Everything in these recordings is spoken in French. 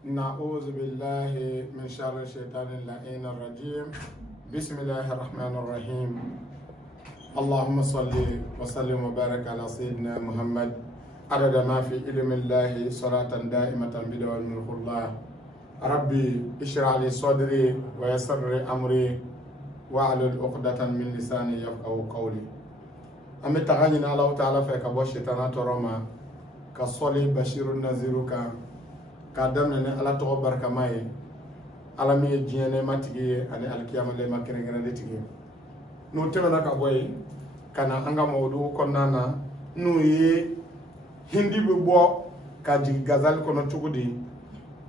نعوذ بالله من شر الشيطان اللعين الرجيم. بسم الله الرحمن الرحيم. اللهم صل وسلم وبارك على سيدنا محمد عدد ما في علم الله صلاة دائمة بدوام ملك الله. ربي اشرح لي صدري ويسر لي أمري واحلل عقدة من لساني يفقهوا قولي. أمي تغني الله تعالى فيكبو الشيطان ترما كصلي بشير النذير كادم نene ala to barka may ala mi jene matigi ani alkiyama le makere ngene tigi no temena ka boy kana anga mawdu konnana nu yi hindi be bo ka jigi gazal kono tugudi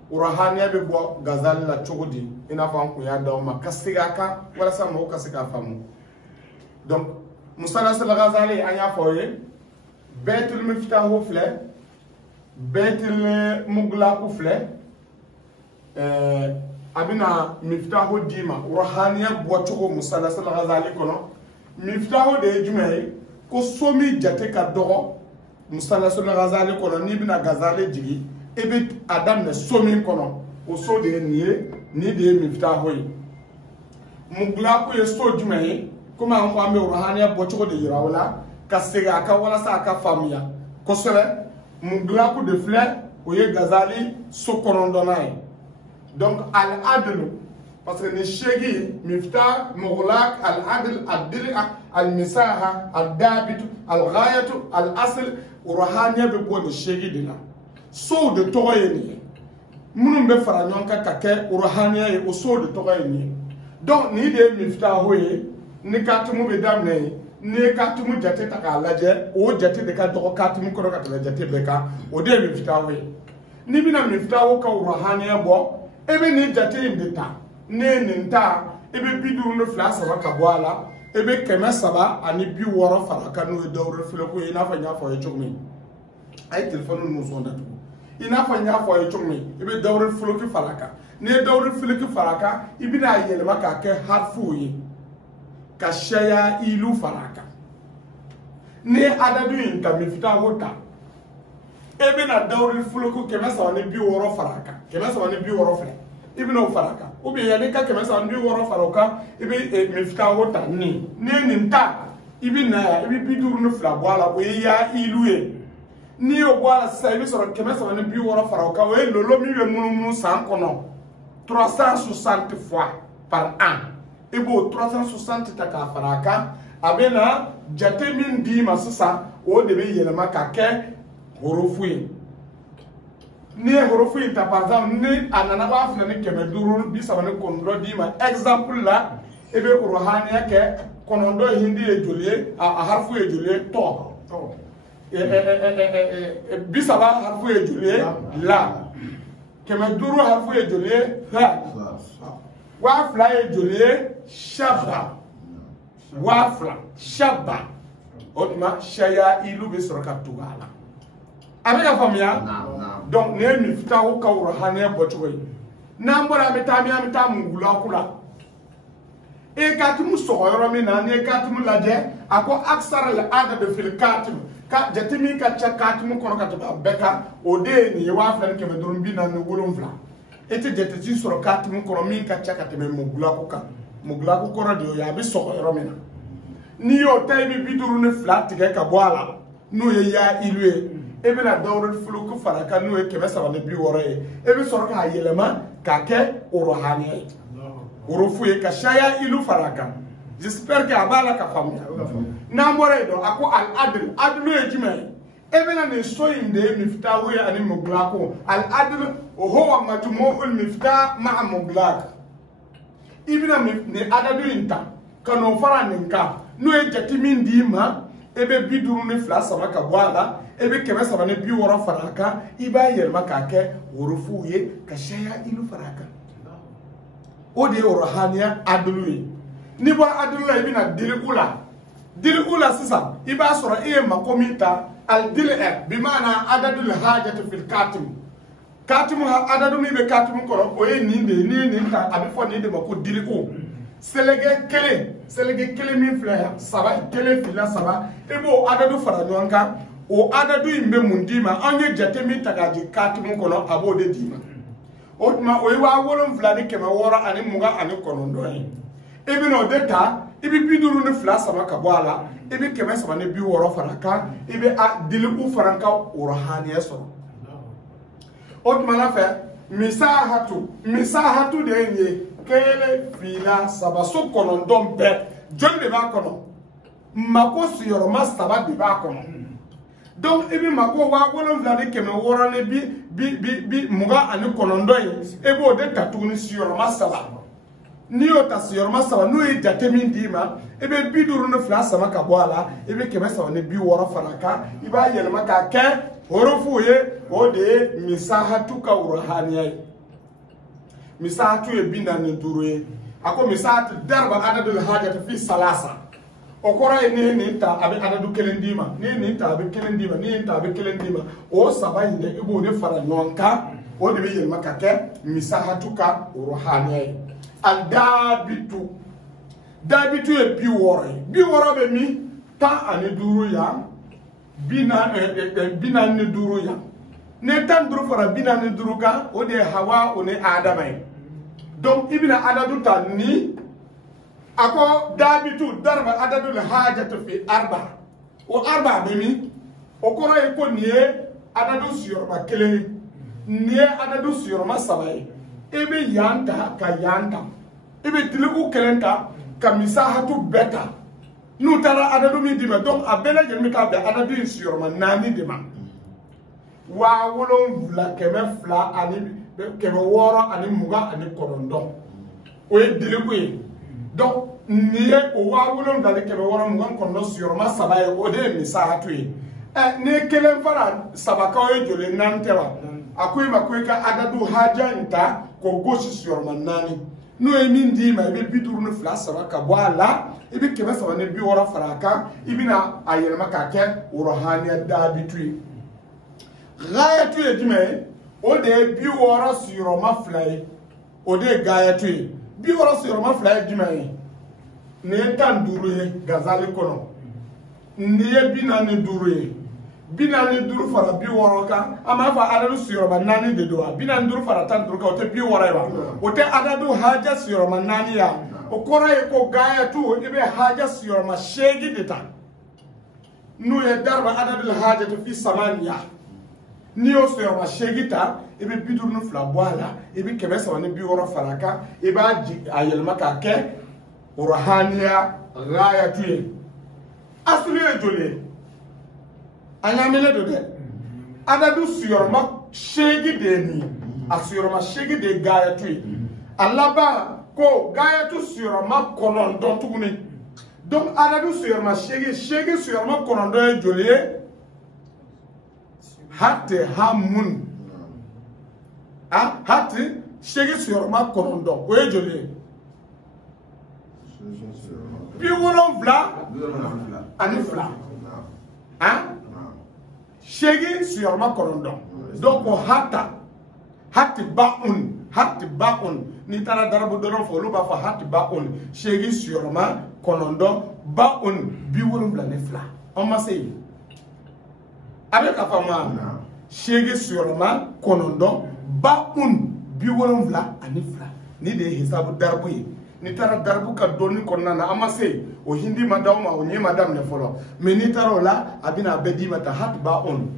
urahaniya be bo gazal la tugudi ina fam ku ya daw ma kasiga ka wala sa mo kasiga famu donc musala sal ghazali anya foye baitul miftahu fle Betil mugla kufle abina miftahu dima rohaniya bochoko musala sal ghazali kono miftahu de jumay ko somi jate ka dogo musala sal ghazali kono ni bina gazali jigi ebe adam ne somi kono o so de ni de miftahu yi mugla ko ye so jumay kuma an ko ambe rohaniya bochoko de yirawala ka sega ka wala sa ka famiya ko sere muglaku de fleur oye gazali sokorondonai donc al adl parce que ni shegi mifta mughlaq al adl al dil al misaha al dabit al ghayat al asl urahaniya be bo ni shegi dina so de toyeni munum be faranyon ka kake urahaniya e o so de toyeni donc ni de mifta hoye ni katumu be damne ne katumu jate ta ka laje o jate de ka to katumu ko ka jate be ka o de mi fitawe ni bina mi fitawo ka rohaniya bo ebe ni jate ndita ne ninta ebe bidu no flasa ba ka boala ebe kema saba ani bi woro faraka no dawre filo ko ina fa nya fo e chukmi ay telephone no so ndatu ina fa nya fo e chukmi ebe dawre filo ki faraka ne dawre filo ki faraka ibina yele maka ke harfu yi ka shaya ilu faraka ne adadu in ka mifita hota ebe na dawri fuluku kemesa wani bi woro faraka kemesa wani bi woro fle ibi no faraka ubi ya ne ka kemesa wani bi woro faraka ibi mifita hota ni nta ibi na ibi biduru no fla bwala bo ya ilu e ni o bwala sa ibi soro kemesa wani bi woro faraka we lolo mi we munu san kono 360 fois par an Ibo 360 taka faraka abena jate min di masasa o de be yelema ka ke horofu ni horofu ta par exemple ni anana ba fna ni kemeduru bi sabane kondro di ma exemple la ebe rohaniya ke konondo hindi e jolie a harfu e jolie to bi saba harfu e jolie la kemeduru harfu e jolie ha wafla e jolie shaba wafla shaba otma shaya ilu be soraka tugala amega famia donc ne mi fita ko kawro hane botoy nambora meta mungula kula e katumu soyoro mi na ne katumu laje ako aksar al adad fil katum ka jatimi ka chakatumu kono kataba beka ode ni wafla ke medrum bi na ne wolonfla ete jeteti soro katumu kono mi ka chakateme mungula ko mugla ko kono de ya bi soko romina ni yo tay bi biduru ne flat ke ka boala no ye ya ilwe e be na dawrul fuluku faraka no e kebe saba ne bi wore e be soro ka yelema ka ke uruhani urufu e ka shaya ilu faraka j'espère que abala ka famu na mbore do ako al adl e jime e be na ne soyinde miftahu ya ani mugla ko al adl huwa majmu'ul miftah ma'a muglaq ibina ne adadu inta kano fara ninka no e jatimin di ma ebe biduru ne fla sama ka bwala ebe kebe sama ne bi woro faraka iba yerma ka ke worufu ye ka shaya ilu faraka ode rohaniya adulu ni bo adulu ibina dil ula sisa iba soro e makomita al dil bi mana adadul hajatu fil katim katumu adadu mi be katumu koro o e ni ta abi fo ni de mako dili o selege kele mi flaya saba kele fila saba ebo adadu fara nyonka o adadu imbe mundima anye jate mi tagaji katumu kono abo de dima otuma oyiwa wolon flani kema wora ani muga ani konondo yi ibi no deta ibi biduru ni fla sama ka bwala ibi kema sama ni bi woro faraka ibi dili u faranka urahaniya so otuma na fe misahatu de nye kele fila saba so konondo be jonde ba kono mako siyoro ma saba de ba kono donc ibi mako wa wolon flani kema wora ni bi muga ani konondo yi ebo de tatuni siyoro ma saba ni o ta siyoro ma saba no e jate min dima ebe biduru no fla sama ka boala ebe keme saba ne bi wora faraka iba yelma ka ke horofu ye o de misahatu ka urahaniya misahatu e binda ne duru ye ako misahatu darba adadul hajat fi salasa o kora ne ne ta abe adadu kelendima ne ta abe kelendima ne ta abe kelendima o saba inde ebo ne fara nyonka o de be yelma ka ke misahatu ka urahaniya al dabitu e bi woro be mi ta ani duru ya bina ni duru ya ne tan duru fara bina ni duru ka o de hawa o ne adama yi donc ibina adadu ta ni ako dabitu darba adadu al hajatu fi arba o arba be mi o koro e ko nie adadu siyorma kele nie adadu siyorma sabai ebe yanta ka yanta ebe tiliku kelenta ka misahatu beta nu tara adadu mi dima donc abela jelmi ka be adadu siyorma nani dima wa wolon vla keme fla ani keme woro ani muga ani korondo o e tiliku e donc niye o wa wolon dali keme woro muga korondo siyorma sabaye o de misahatu e ne kelen fara sabaka o jole nantewa akoy makoy ka adadu haja nta ko gosi siyorma nani no e min di ma be biduru no fla saba ka bwala ibi kebe saba ne bi wora faraka ibina ayelma ka ke urahaniya dabitui gayatu e dime o de bi wora siyorma fly o de gayatu bi wora siyorma fly dime ne tan duru ye gazali kono ne bina ne duru ye bina ni duru fara bi woro ka ama fa adadu siyoro nani de do bina ni duru fara tan duru ka o te bi woro ba o te adadu haja siyoro nani ya o kora e ko gaya tu ibe haja siyoro shegi de ta nu ye darba adadu haja to fi samaniya ni o siyoro shegi ta ibe biduru no fla boala ibe kebe sa woni bi woro fara ka ibe ayelma ka ke urahaniya gaya tu asuli e jole anyamele do de adadu siyorma shegi de ni asiyorma shegi de gayatu alaba ko gayatu siyorma konondo tuguni donc adadu siyorma shegi siyorma konondo e joliye hatte hamun hatte shegi siyorma konondo o e joliye bi wono vla ani fla shegi siyorma konondo donc hati baun ni tara darabu doron fo luba fa hati baun shegi siyorma konondo baun bi wolum la ne fla on ma sey avec ka fama shegi siyorma konondo baun bi wolum la ani fla ni de hisabu darbu yi ni tara darbu ka doni konna na amase o hindi madam o nyi madam ne folo mais ni tara la abina bedi mata hat ba on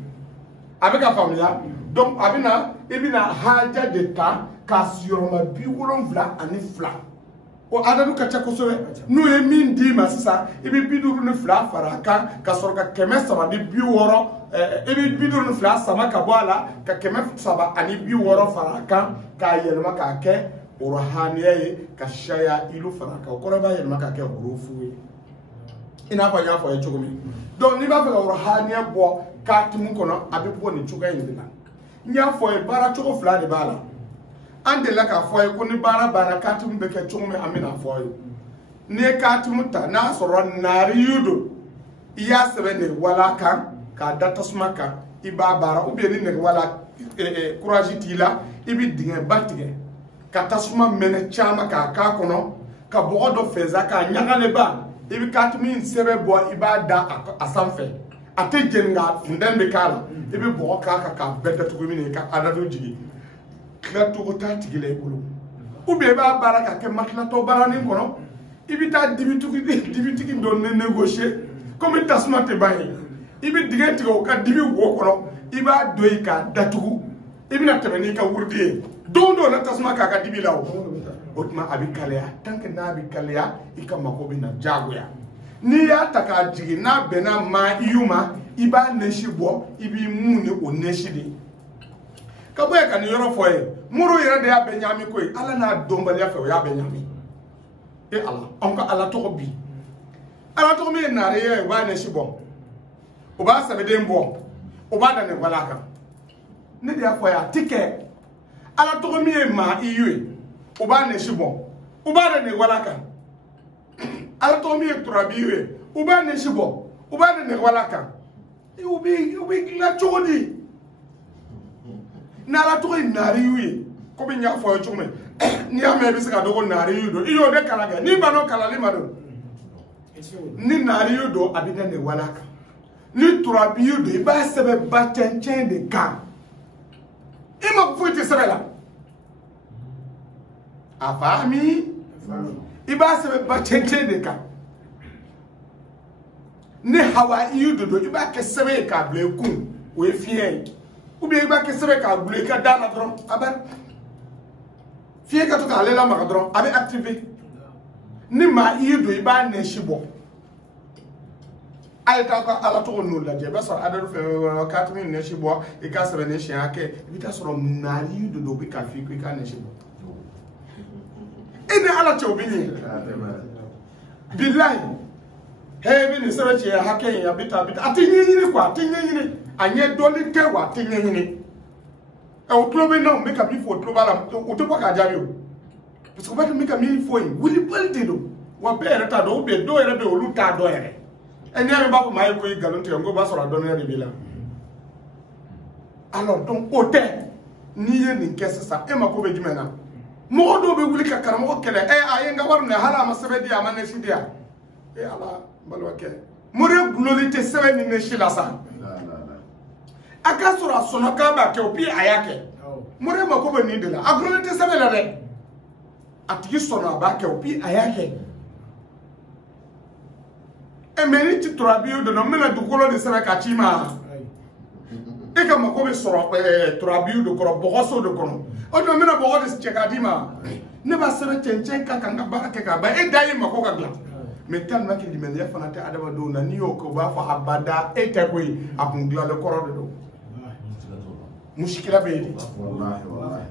abeka famia donc abina ibina haja de ta ka siyorma bi wolon vla ani fla o adadu ka chakosowe nu e min di masisa ibi biduru ni fla faraka ka sorka keme sama di bi woro ibi biduru ni fla sama ka bwala ka keme saba ani bi woro faraka ka yelma ka ke urahaniya ye ka shaya ilu faraka o kora ba yelma ka ke hurufu ina fa ya fa ya chugumi donc ni ba fa urahaniya bo ka timu kono abi bo ni chuga yindila nya fo e bara chugo fla de bala ande la ka fo e ko ni bara bana ka timu be ke chugumi amina fo e ne ka timu ta na soro nari yudo iya sebende wala kan ka data smaka iba bara ou bien ni ne wala courage tila ibi dinga batige ka tasuma mene chama ka kono ka bodo feza ka nyangale ba ibi katumi sebe bo ibada asanfe ate jenga ndembe kala ibi bo ka beta tugumi ne ka adadu jigi kilato ta tigile bulu ou bien ba baraka ke maklato barani kono ibita dibitiki don négocier comme tasma te baye ibi digenti ko ka dibi wo kono iba doyi ka datugu ibina tabani ka wurdiye dondo na tasma ka dibi lawo otuma abi kaleya tanke na abi kaleya ikamako bina jagoya ni ya taka jigi na bena ma iyuma iba neshi bo ibi muni o neshi di kabo ya kan yoro foye muru yere de ya benyami koy ala na dombali ya fe ya benyami e ala onka ala to bi ala to mi na re ya wa neshi bo o ba sabe de mbo o ba da ne walaka ne de afoya tike ala to mi ma iyu o ba neshi bo o ba da ne walaka ala to mi turabiwe o ba neshi bo o ba da ne walaka ubi la chodi na la to nari wi ko bi nya fo chume ni ame bi sika dogo nari yudo iyo de kalaga ni bano kalali mado ni nari yudo abida ne walaka ni turabi yudo iba sebe ba chenchen de ka ima ku futi sebe la afami iba sebe ba chenchen de ka ne hawa yudo do iba ke sebe ka blekun we fie ou bien iba ke sebe ka blek ka dala dron aban fie ka to ka lela ma dron abi activer ni ma yudo iba ne shibo ay ta ko ala to no la je ba so adaru fe 4000 ne shibo e ka sebe ne shi ake bi ta so na yudo do bi ka fi ko ka ne shibo ina ala to bi ni billahi hebi ni sebe che hake ya bita atinyi kwa atinyi anye doli ke wa atinyi e o klobe na make up for global o to ka jario parce que ba make up mi fo yin wili balde do wa be reta do be do ere be oluta do ere eni ame ba ko mai ko galonte ngo ba so ra do na rebila alors donc ote ni ye ni kesse sa e ma ko be jumena mo do be wili ka karamo kele ayenga warne hala ma sebe dia ma ne sidia e ala balwake more glorité sebe ni ne shila sa akasura sonoka ba ke opi ayake more mako be ni de la glorité sebe la de atiki sono ba ke opi ayake e meni ti trabio de no mena dukolo de sebe ka chima e ka mako be soro trabio de koro bogoso de kono o do mena bogo de chekadima ne ba sebe chenchen ka kanga ba ke ka ba e dai mako ka gla mais tellement qu'il dit ya fanate adama do na ni o ko ba fa abada e te koy akungla le koro do mushkila be wallahi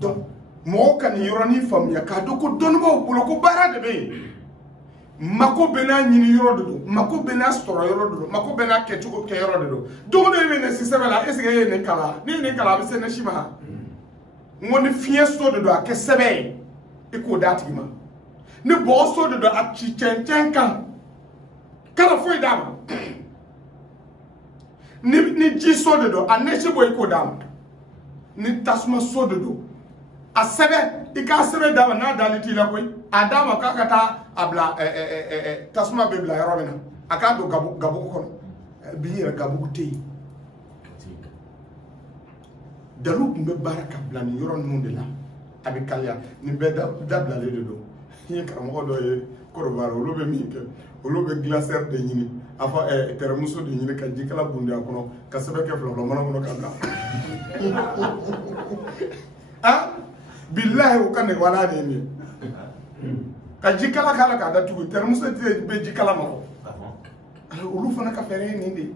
donc mo kan yoroni fam ya ka do ko don bo bulo ko bara de be mako bena nyini yoro do mako bena storo yoro do mako bena ketu ko ke yoro do do be ne sisebe la est-ce que ne kala ni ne kala be se ne shima ngoni fiesto do a ke sebe e ko datima ni boso de a chichen kan kala foi dam ni ji so de a neche boy ko dam ni tasma so de a sebe ika sebe dam na daliti la koy adama ka kata abla tasma be bla robina aka do gabu ko bi gabu tey dalu be baraka bla ni yoron monde la abi kalya ni be dabla le do ni karamo do ye korobaro olobe mi ke olobe glacière de nyini afa termuso de nyini ka jikala bunde akono ka sebe ke flo mana mono kabla ah billahi o kan wala de ni ka jikala kala ka da tu termuso de be jikala mako olu fana ka fere ni ndi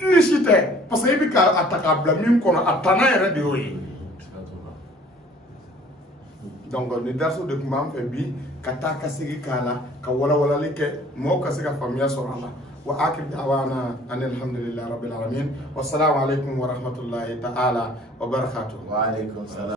ni shite parce que ibika ataka bla mim kono atana yere de oyi donc ni darso de kumam fe bi kata kasigi kala ka wala like mo kasiga famiya sorala wa akib awana an alhamdulillah rabbil alamin wassalamu alaikum wa rahmatullahi ta'ala wa barakatuh wa alaikum salam.